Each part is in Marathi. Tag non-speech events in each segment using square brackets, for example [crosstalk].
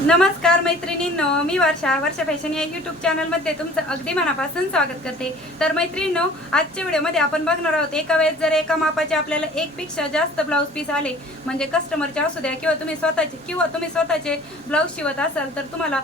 नमस्कार मैत्रिणींनो मी वर्षा. वर्षा फॅशन या युट्यूब चॅनलमध्ये तुमचं अगदी मनापासून स्वागत करते. तर मैत्रिणींनो आजच्या व्हिडिओमध्ये आपण बघणार आहोत एका वेळेस जर एका मापाचे आपल्याला एकपेक्षा जास्त ब्लाऊज पीस आले म्हणजे कस्टमरचे असू द्या किंवा तुम्ही स्वतःचे किंवा तुम्ही स्वतःचे ब्लाऊज शिवत असाल तर तुम्हाला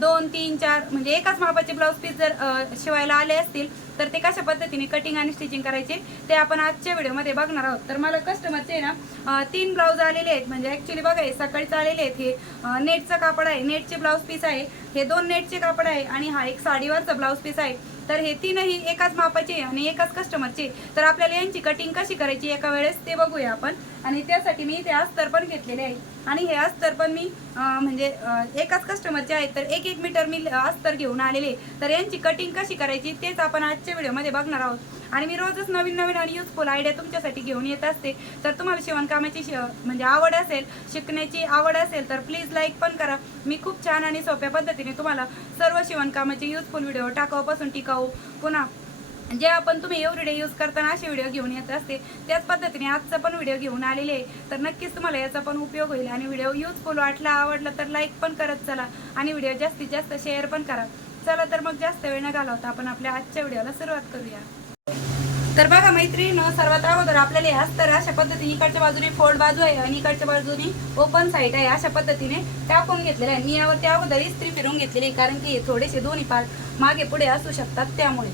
दोन तीन चार म्हणजे एकाच मापाचे ब्लाऊज पीस जर शिवायला आले असतील तर ते कशा पद्धतीने कटिंग आणि स्टिचिंग करायचे ते आपण आजच्या व्हिडिओमध्ये बघणार आहोत. तर मला कस्टमरचे ना तीन ब्लाऊज आलेले आहेत. म्हणजे ॲक्च्युली बघा हे सकाळीच आलेले आहेत. हे नेटचं कापड आहे. नेटचे ब्लाऊज पीस आहे. हे दोन नेटचे कापड आहे आणि हा एक साडीवरचा ब्लाऊज पीस आहे. तर हे तीनही एकाच मापाचे आणि एकाच कस्टमरचे तर आपल्याला यांची कटिंग कशी करायची एका वेळेस ते बघूया आपण. आणि त्यासाठी मी इथे अस्तर पण घेतलेले आहे. आणि हे अस्तर पण मी म्हणजे एकाच कस्टमरचे आहेत. तर एक एक मीटर मी अस्तर घेऊन आलेले तर यांची कटिंग कशी करायची तेच आपण आजच्या व्हिडिओमध्ये बघणार आहोत. आणि मी रोजच नवीन नवीन आणि युजफुल आयडिया तुमच्यासाठी घेऊन येत असते. तर तुम्हाला शिवणकामाची म्हणजे आवड असेल शिकण्याची आवड असेल तर प्लीज लाईक पण करा. मी खूप छान आणि सोप्या पद्धतीने तुम्हाला सर्व शिवणकामाचे युजफुल व्हिडिओ टाकाऊपासून टिकाऊ. पुन्हा जे आपण तुम्ही एव्हरीडे यूज करताना असे व्हिडिओ घेऊन येत असते त्याच पद्धतीने आजचा पण व्हिडिओ घेऊन आलेले आहे. तर नक्कीच तुम्हाला याचा पण उपयोग होईल. आणि व्हिडिओ युजफुल वाटला आवडला तर लाईक पण करत चला. आणि व्हिडिओ जास्तीत जास्त शेअर पण करा. चला तर मग जास्त वेळ न घालवता आपण आपल्या आजच्या व्हिडिओला सुरुवात करूया. तर बघा मैत्रिणीनं सर्वात अगोदर आपल्याला हे तर अशा पद्धतीने इकडच्या बाजूने फोल्ड बाजू आहे आणि इकडच्या बाजूने ओपन साईड आहे अशा पद्धतीने टाकून घेतलेलं आहे. मी यावरती अगोदर इस्त्री फिरून घेतलेली आहे कारण की हे थोडेसे दोन्ही पार्ट मागे पुढे असू शकतात त्यामुळे.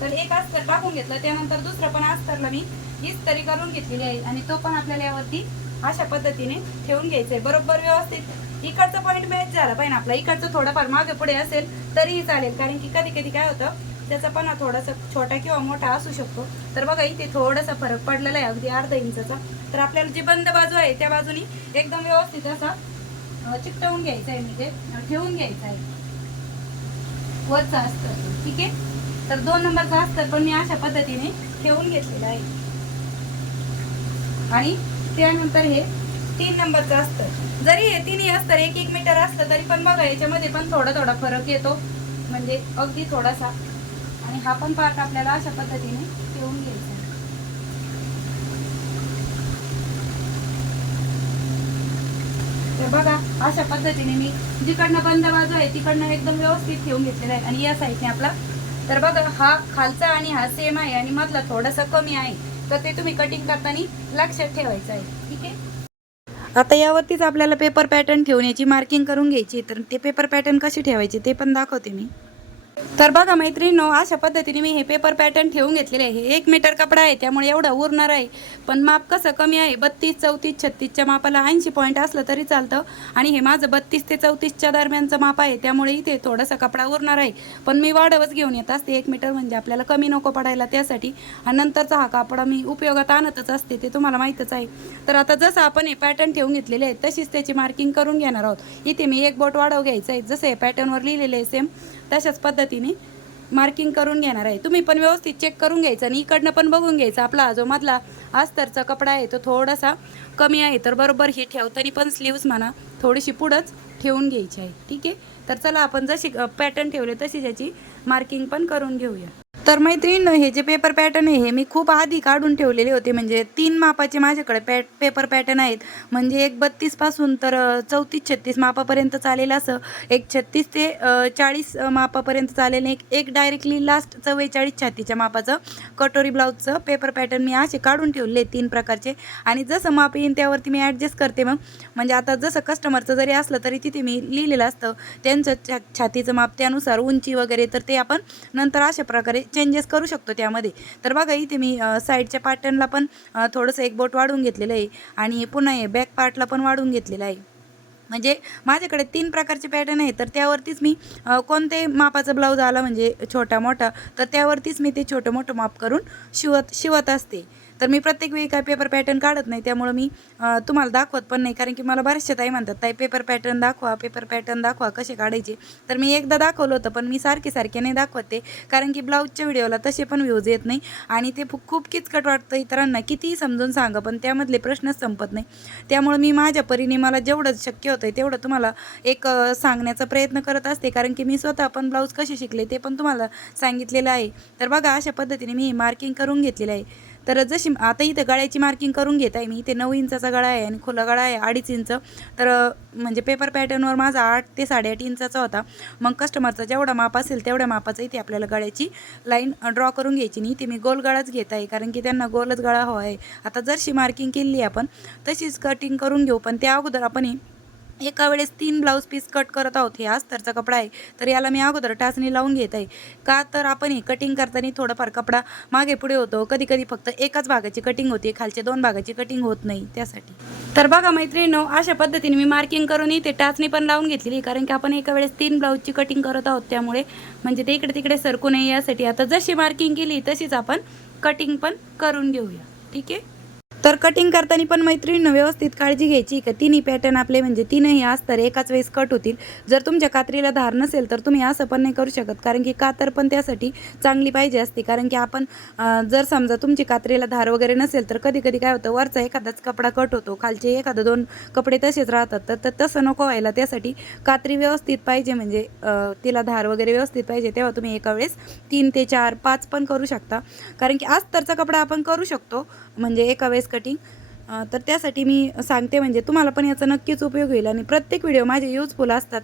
तर एक अस्तर टाकून घेतलं त्यानंतर दुसरं पण अस्तरला मी. इस्त्री करून घेतलेली आहे. आणि तो पण आपल्याला यावरती अशा पद्धतीने ठेवून घ्यायचं आहे बरोबर व्यवस्थित. इकडचा पॉईंट मॅच झाला पाहिजे आपला. इकडचं थोडंफार मागे पुढे असेल तरीही चालेल. कारण की कधी कधी काय होतं त्याचा पण थोडासा छोटा किंवा मोठा असू शकतो. तर बघा इथे थोडासा फरक पडलेला आहे. अगदी अर्धा इंचाचा. तर आपल्याला जी बंद बाजू आहे त्या बाजूनी एकदम व्यवस्थित असा चिकटवून घ्यायचा आहे म्हणजे ठेवून घ्यायचा आहे वरचा अस्तर. ठीक आहे? तर दोन नंबरचा असतं पण मी अशा पद्धतीने ठेवून घेतलेला आहे. आणि त्यानंतर हे तीन नंबरचं असतं. जरी हे तिन्ही अस्तर एक एक मीटर असलं तरी पण बघा याच्यामध्ये पण थोडा थोडा फरक येतो. म्हणजे अगदी थोडासा. आणि हा पण पार्ट आपल्याला अशा पद्धतीने ठेवून घ्यायचा आहे. तर बघा अशा पद्धतीने मी जिकडनं बंद बाजू आहे तिकडनं एकदम व्यवस्थित ठेवून घेतलेला आहे. आणि या साईडने आपला तर बघा हा खालचा आणि हा सेम आहे आणि मधला थोडासा कमी आहे. तर ते तुम्ही कटिंग करताना लक्षात ठेवायचं आहे. ठीक आहे? आता यावरतीच आपल्याला पेपर पॅटर्न ठेवून मार्किंग करून घ्यायची तर ते पेपर पॅटर्न कसे ठेवायचे ते पण दाखवते मी. तर बघा मैत्रिणींनो अशा पद्धतीने मी हे पेपर पॅटर्न ठेवून घेतलेले आहे. एक मीटर कपडा आहे त्यामुळे एवढा उरणार आहे. पण माप कसं कमी आहे? बत्तीस चौतीस छत्तीसच्या मापाला ऐंशी पॉईंट असलं तरी चालतं. आणि हे माझं बत्तीस ते चौतीसच्या दरम्यानचं माप आहे त्यामुळे इथे थोडासा कपडा उरणार आहे. पण मी वाढवच घेऊन येत असते. एक मीटर म्हणजे आपल्याला कमी नको पडायला त्यासाठी. आणि नंतरचा हा कापडा मी उपयोगात आणतच असते ते तुम्हाला माहीतच आहे. तर आता जसं आपण हे पॅटर्न ठेवून घेतलेले आहे तशीच त्याची मार्किंग करून घेणार आहोत. इथे मी एक बोट वाढव घ्यायचं आहे. जसं हे पॅटर्नवर लिहिलेलं आहे सेम तशाच पद्धतीने मार्किंग करून घेणार आहे. तुम्ही पण व्यवस्थित चेक करून घ्यायचं आणि इकडनं पण बघून घ्यायचं. आपला जो मधला अस्तरचा कपडा आहे तो थोडासा कमी आहे तर बरोबर ही ठेवताना पण स्लीव्स म्हणा थोडीशी पुढंच ठेवून घ्यायची आहे. ठीक आहे? तर चला आपण जशी पॅटर्न ठेवले तशी त्याची मार्किंग पण करून घेऊया. तर मैत्रीण हे जे पेपर पॅटर्न आहे हे मी खूप आधी काढून ठेवलेले होते. म्हणजे तीन मापाचे माझ्याकडे पॅट पेपर पॅटर्न आहेत. म्हणजे एक बत्तीसपासून तर चौतीस छत्तीस मापापर्यंत चालेल असं. एक छत्तीस ते चाळीस मापापर्यंत चालेल. एक एक डायरेक्टली लास्ट चव्वेचाळीस छातीच्या मापाचं कटोरी ब्लाऊजचं पेपर पॅटर्न मी असे काढून ठेवले तीन प्रकारचे. आणि जसं माप येईन त्यावरती मी ॲडजस्ट करते मग. म्हणजे आता जसं कस्टमरचं जरी असलं तरी तिथे मी लिहिलेलं असतं. त्यांचं छा छातीचं माप त्यानुसार उंची वगैरे तर ते आपण नंतर अशा प्रकारे चेंजेस करू शकतो त्यामध्ये. तर बघा इथे मी साईडच्या पॅटर्नला पण थोडंसं एक बोट वाढवून घेतलेलं आहे. आणि पुन्हा हे बॅक पार्टला पण वाढवून घेतलेलं आहे. म्हणजे माझ्याकडे तीन प्रकारचे पॅटर्न आहे तर त्यावरतीच मी कोणते मापाचा ब्लाऊज आला म्हणजे छोटा मोठा तर त्यावरतीच मी ते छोटं मोठं माप करून शिवत शिवत असते. तर मी प्रत्येक वेळी काय पेपर पॅटर्न काढत नाही त्यामुळं मी तुम्हाला दाखवत पण नाही. कारण की मला बऱ्याचशा ताई म्हणतात ताई पेपर पॅटर्न दाखवा पेपर पॅटर्न दाखवा कसे काढायचे? तर मी एकदा दाखवलं होतं पण मी सारखे सारखे नाही दाखवते. कारण की ब्लाऊजच्या व्हिडिओला तसे पण व्ह्यूज येत नाही आणि ते फु- खूप किचकट वाटतं इतरांना. कितीही समजून सांगा पण त्यामधले प्रश्नच संपत नाही. त्यामुळे मी माझ्या परीने मला जेवढं शक्य होतं तेवढं तुम्हाला एक सांगण्याचा प्रयत्न करत असते. कारण की मी स्वतः पण ब्लाऊज कसे शिकले ते पण तुम्हाला सांगितलेलं आहे. तर बघा अशा पद्धतीने मी मार्किंग करून घेतलेलं आहे. तर जशी आता इथे गळ्याची मार्किंग करून घेत आहे मी इथे नऊ इंचाचा गळा आहे आणि खुला गळा आहे अडीच इंच. तर म्हणजे पेपर पॅटर्नवर माझा आठ ते साडेआठ इंचाचा होता. मग कस्टमरचा जेवढा माप असेल तेवढ्या मापाचा इथे आपल्याला गळ्याची लाईन ड्रॉ करून घ्यायची नाही इथे मी गोल गळाच घेत आहे कारण की त्यांना गोलच गळा हवा आहे. आता जशी मार्किंग केली आपण तशीच कटिंग करून घेऊ पण त्या अगोदर आपण एका वेळेस तीन ब्लाऊज पीस कट करत आहोत हे अस्तरचा कपडा आहे. तर याला मी अगोदर टाचणी लावून घेत आहे. का तर आपण हे कटिंग करताना थोडाफार कपडा मागे पुढे होतो. कधी कधी फक्त एकाच भागाची कटिंग होते खालच्या दोन भागाची कटिंग होत नाही त्यासाठी. तर बघा मैत्रिणीनो अशा पद्धतीने मी मार्किंग करून इथे टाचणी पण लावून घेतलेली आहे. कारण की आपण एका वेळेस तीन ब्लाऊजची कटिंग करत आहोत त्यामुळे म्हणजे ते इकडे तिकडे सरकू नये यासाठी. आता जशी मार्किंग केली तशीच आपण कटिंग पण करून घेऊया. ठीक आहे? तर कटिंग करताना पण मैत्रिणीनं व्यवस्थित काळजी घ्यायची का? तिन्ही पॅटर्न आपले म्हणजे तीनही अस्तर एकाच वेळेस कट होतील. जर तुमच्या कात्रीला धार नसेल तर तुम्ही असं पण नाही करू शकत. कारण की कातर पण त्यासाठी चांगली पाहिजे असते. कारण की आपण जर समजा तुमची कात्रीला धार वगैरे नसेल तर कधी कधी काय होतं वरचा एखादाच कपडा कट होतो. खालचे एखादं दोन कपडे तसेच राहतात. तर तर तसं नको व्हायला. त्यासाठी कात्री व्यवस्थित पाहिजे म्हणजे तिला धार वगैरे व्यवस्थित पाहिजे. तेव्हा तुम्ही एका वेळेस तीन ते चार पाच पण करू शकता. कारण की अस्तरचा कपडा आपण करू शकतो. म्हणजे एका वेळेस कटिंग तर त्यासाठी मी सांगते म्हणजे तुम्हाला पण याचा नक्कीच उपयोग होईल. आणि प्रत्येक व्हिडिओ माझे यूजफुल असतात.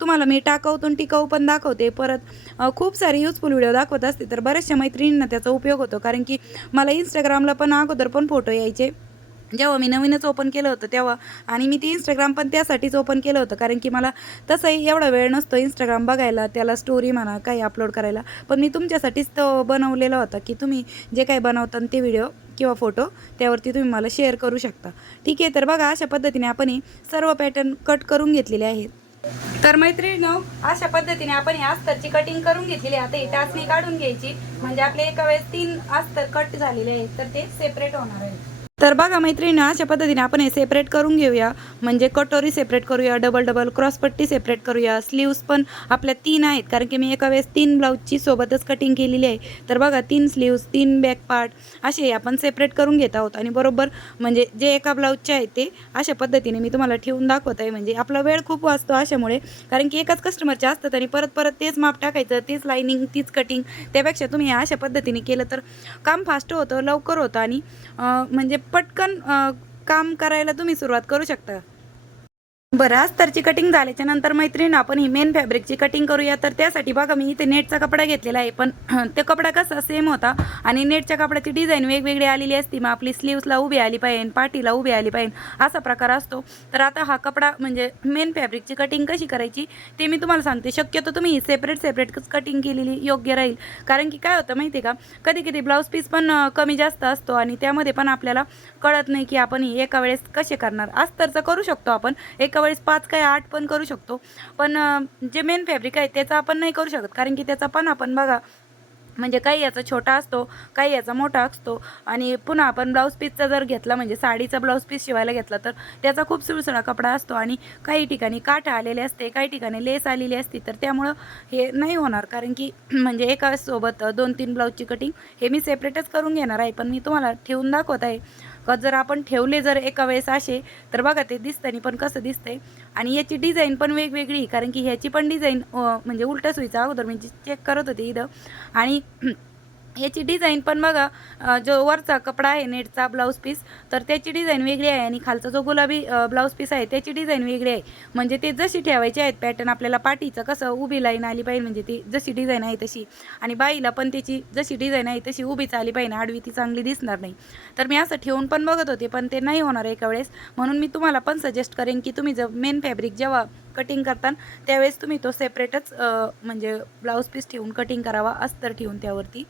तुम्हाला मी टाकाऊतून टिकाऊ पण दाखवते. परत खूप सारे यूजफुल व्हिडिओ दाखवत असते. तर बऱ्याचशा मैत्रिणींना त्याचा उपयोग होतो. कारण की मला इंस्टाग्रामला पण अगोदर पण फोटो यायचे. जेव्हा मी नवीनच ओपन केलं होतं तेव्हा आणि मी ते इंस्टाग्राम पण त्यासाठीच ओपन केलं होतं कारण की मला तसंही एवढा वेळ नसतो इंस्टाग्राम बघायला त्याला स्टोरी म्हणा काही अपलोड करायला. पण मी तुमच्यासाठीच तो बनवलेला होता की तुम्ही जे काही बनवता ते व्हिडिओ किंवा फोटो त्यावरती तुम्ही मला शेअर करू शकता. ठीक आहे तर बघा अशा पद्धतीने आपण सर्व पॅटर्न कट करून घेतलेले आहेत तर मैत्रिणी अशा पद्धतीने आपण हे अस्तरची कटिंग करून घेतलेली आहे. आता ही टाचणी काढून घ्यायची. म्हणजे आपले एका वेळेस तीन अस्तर कट झालेले आहेत तर ते सेपरेट होणार आहे तर बघा मैत्रिणी अशा पद्धतीने आपण हे सेपरेट करून घेऊया. म्हणजे कटोरी सेपरेट करूया डबल डबल क्रॉसपट्टी सेपरेट करूया. स्लीव्स पण आपल्या तीन आहेत कारण की मी एका वेळेस तीन ब्लाऊजची सोबतच कटिंग केलेली आहे. तर बघा तीन स्लीव्स तीन बॅक पार्ट असे आपण सेपरेट करून घेत आहोत. आणि बरोबर म्हणजे जे एका ब्लाऊजचे आहेत ते अशा पद्धतीने मी तुम्हाला ठेवून दाखवत आहे. म्हणजे आपला वेळ खूप वाचतो अशामुळे कारण की एकाच कस्टमरचे असतात आणि परत परत तेच माप टाकायचं तेच लाईनिंग तीच कटिंग त्यापेक्षा तुम्ही अशा पद्धतीने केलं तर काम फास्ट होतं लवकर होतं. आणि म्हणजे पटकन काम करायला तुम्ही सुरुवात करू शकता. बरं अस्तरची कटिंग झाल्याच्यानंतर मैत्रीण आपण ही मेन फॅब्रिकची कटिंग करूया. तर त्यासाठी बघा मी इथे नेटचा कपडा घेतलेला आहे. पण [clears throat] ते कपडा कसा सेम होता आणि नेटच्या कपड्याची डिझाईन वेगवेगळी आलेली असती. मग आपली स्लीव्सला उभी आली पाहिजे पाठीला उभी आली पाहिजे असा प्रकार असतो. तर आता हा कपडा म्हणजे मेन फॅब्रिकची कटिंग कशी करायची ते मी तुम्हाला सांगते. शक्यतो तुम्ही सेपरेट सेपरेट कटिंग केलेली योग्य राहील. कारण की काय होतं माहिती आहे का कधी कधी ब्लाऊज पीस पण कमी जास्त असतो आणि त्यामध्ये पण आपल्याला कळत नाही की आपण ही एका वेळेस कसे करणार. अस्तरचं करू शकतो आपण. एका वेळेस पाच काय आठ पण करू शकतो. पण जे मेन फॅब्रिक आहे त्याचा आपण नाही करू शकत. कारण की त्याचा पण आपण बघा म्हणजे काही याचा छोटा असतो काही याचा मोठा असतो. आणि पुन्हा आपण ब्लाऊज पीसचा जर घेतला म्हणजे साडीचा ब्लाऊज पीस शिवायला घेतला तर त्याचा खूप सुळसुळा कपडा असतो. आणि काही ठिकाणी काठ आलेले असते काही ठिकाणी लेस आलेली असते तर त्यामुळं हे नाही होणार. कारण की [clears throat] म्हणजे एका सोबत दोन तीन ब्लाऊजची कटिंग हे मी सेपरेटच करून घेणार आहे. पण मी तुम्हाला ठेवून दाखवत आहे. का जर आपण ठेवले जर एका वेळेस असे तर बघा ते दिसतं पण कसं दिसतंय. आणि याची डिझाईन पण वेगवेगळी कारण की ह्याची पण डिझाईन म्हणजे उलटा सुईचा अगोदर म्हणजे मी चेक करत होते इथं. आणि याची डिझाईन पण बघा जो वरचा कपडा आहे नेटचा ब्लाऊज पीस तर त्याची डिझाईन वेगळी आहे आणि खालचा जो गुलाबी ब्लाऊज पीस आहे त्याची डिझाईन वेगळी आहे. म्हणजे ते जशी ठेवायचे आहेत पॅटर्न आपल्याला पाठीचं कसं उभी लाईन आली पाहिजे म्हणजे ती जशी डिझाईन आहे तशी. आणि बाईला पण त्याची जशी डिझाईन आहे तशी उभीच आली पाहिजे आडवी ती चांगली दिसणार नाही. तर मी असं ठेवून पण बघत होते पण ते नाही होणार एका वेळेस. म्हणून मी तुम्हाला पण सजेस्ट करेन की तुम्ही जर मेन फॅब्रिक जेव्हा कटिंग करता त्यावेळेस तुम्ही तो सेपरेटच म्हणजे ब्लाऊज पीस ठेवून कटिंग करावा अस्तर ठेवून त्यावरती.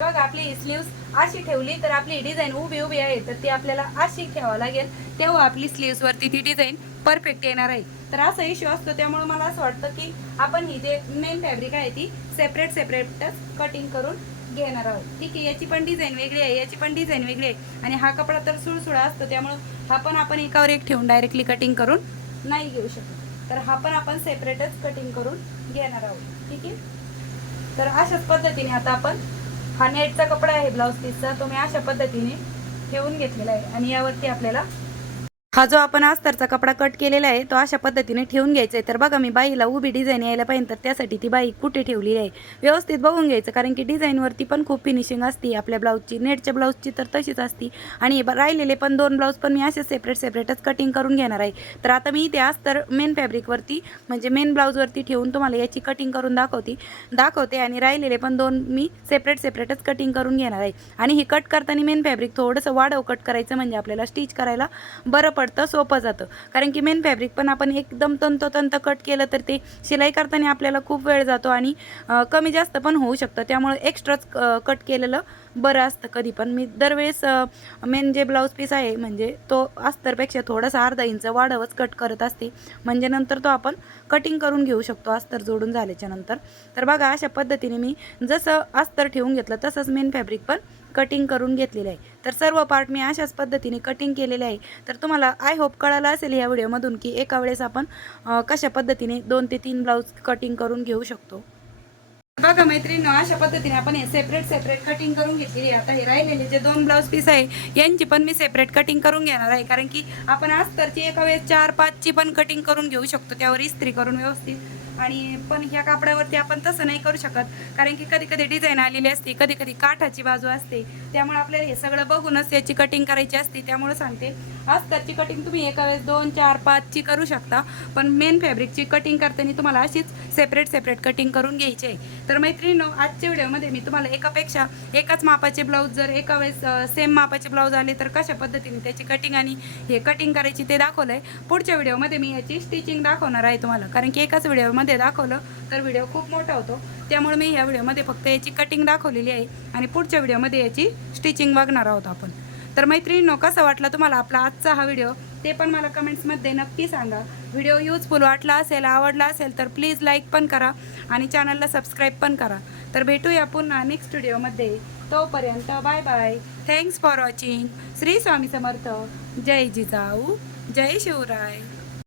बघ आपली स्लीव्स अशी ठेवली तर आपली डिझाईन उभी उभी आहे. तर ती आपल्याला अशी ठेवावं लागेल. तेव्हा आपली स्लीव्सवरती वरती ती डिझाईन परफेक्ट येणार आहे. तर असा इश्यू असतो. त्यामुळे मला असं वाटतं की आपण ही जे मेन फॅब्रिक आहे ती सेपरेट सेपरेटच कटिंग करून घेणार आहोत. ठीक आहे याची पण डिझाईन वेगळी आहे याची पण डिझाईन वेगळी आहे. आणि हा कपडा तर सुळसुळा असतो. त्यामुळं हा पण आपण एकावर एक ठेवून डायरेक्टली कटिंग करून नाही घेऊ शकत. तर हा पण आपण सेपरेटच कटिंग करून घेणार आहोत. ठीक आहे? तर अशाच पद्धतीने आता आपण हा नेटचा कपडा आहे ब्लाऊज पीसचा. तो मी अशा पद्धतीने ठेवून घेतलेला आहे. आणि यावरती आपल्याला हा जो आपण अस्तरचा कपडा कट केलेला आहे तो अशा पद्धतीने ठेवून घ्यायचा आहे तर बघा मी बाईला उभी डिझाईन यायला पाहिजे तर त्यासाठी ती बाई कुठे ठेवलेली आहे? व्यवस्थित बघून घ्यायचं कारण की डिझाईनवरती पण खूप फिनिशिंग असते. आपल्या ब्लाऊजची नेटच्या ब्लाऊजची तर तशीच असती. आणि राहिलेले पण दोन ब्लाऊज पण मी असे सेपरेट सेपरेटच कटिंग करून घेणार आहे. तर आता मी इथे अस्तर मेन फॅब्रिकवरती म्हणजे मेन ब्लाऊजवरती ठेवून तुम्हाला याची कटिंग करून दाखवते. दाखवते आणि राहिलेले पण दोन मी सेपरेट सेपरेटच कटिंग करून घेणार आहे. आणि हे कट करताना मेन फॅब्रिक थोडंसं वाढव कट करायचं म्हणजे आपल्याला स्टिच करायला बरं पडतं सोपं जातं. कारण की मेन फॅब्रिक पण आपण एकदम तंतोतंत कट केलं तर ते शिलाई करताना आपल्याला खूप वेळ जातो आणि कमी जास्त पण होऊ शकतं. त्यामुळे एक्स्ट्राच कट केलेलं बरं असतं कधी पण मी दरवेळेस मेन जे ब्लाऊज पीस आहे म्हणजे तो अस्तरपेक्षा थोडासा अर्धा इंच वाढवच कट करत असते. म्हणजे नंतर तो आपण कटिंग करून घेऊ शकतो अस्तर जोडून झाल्याच्यानंतर. तर बघा अशा पद्धतीने मी जसं अस्तर ठेवून घेतलं तसंच मेन फॅब्रिक पण कटिंग करून घेतलेलं आहे. तर सर्व पार्ट मी अशाच पद्धतीने कटिंग केलेले आहे. तर तुम्हाला आय होप कळालं असेल ह्या व्हिडिओमधून की एका वेळेस आपण कशा पद्धतीने दोन ते तीन ब्लाऊज कटिंग करून घेऊ शकतो. बघा मैत्रिणी अशा पद्धतीने आपण हे सेपरेट सेपरेट कटिंग करून घेतलेली आता हे राहिलेले जे दोन ब्लाऊज पीस आहे यांची पण मी सेपरेट कटिंग करून घेणार आहे. कारण की आपण अस्तरची एका वेळेस चार पाचची पण कटिंग करून घेऊ शकतो. त्यावर इस्त्री करून व्यवस्थित. आणि पण ह्या कापडावरती आपण तसं नाही करू शकत. कारण की कधी कधी डिझाईन आलेली असते कधी कधी काठाची बाजू असते. त्यामुळे आपल्याला हे सगळं बघूनच याची कटिंग करायची असते. त्यामुळे सांगते अस्तरची कटिंग तुम्ही एका वेळेस दोन चार पाचची करू शकता. पण मेन फॅब्रिकची कटिंग करताना तुम्हाला अशीच सेपरेट सेपरेट कटिंग करून घ्यायची आहे. तर मैत्रिणीनो आजच्या व्हिडिओमध्ये मी तुम्हाला एकापेक्षा एकाच मापाचे ब्लाऊज जर एका वेळेस सेम मापाचे ब्लाऊज आले तर कशा पद्धतीने त्याची कटिंग आणि हे कटिंग करायची ते दाखवलं आहे पुढच्या व्हिडिओमध्ये मी याची स्टिचिंग दाखवणार आहे तुम्हाला. कारण की एकाच व्हिडिओमध्ये दाखवलं तर व्हिडिओ खूप मोठा होतो. त्यामुळे मी या व्हिडिओमध्ये फक्त याची कटिंग दाखवलेली आहे. आणि पुढच्या व्हिडिओमध्ये याची स्टिचिंग बघणार आहोत आपण. तर मैत्रिणींनो कसा वाटला तुम्हाला आपला आजचा हा व्हिडिओ ते पण मला कमेंट्समध्ये नक्की सांगा. व्हिडिओ यूजफुल वाटला असेल आवडला असेल तर प्लीज लाईक पण करा आणि चॅनलला सबस्क्राईब पण करा. तर भेटूया पुन्हा नेक्स्ट व्हिडिओमध्ये तोपर्यंत bye bye thanks for watching Shri Swami Samarth. जय जिजाऊ. जय शिवराय.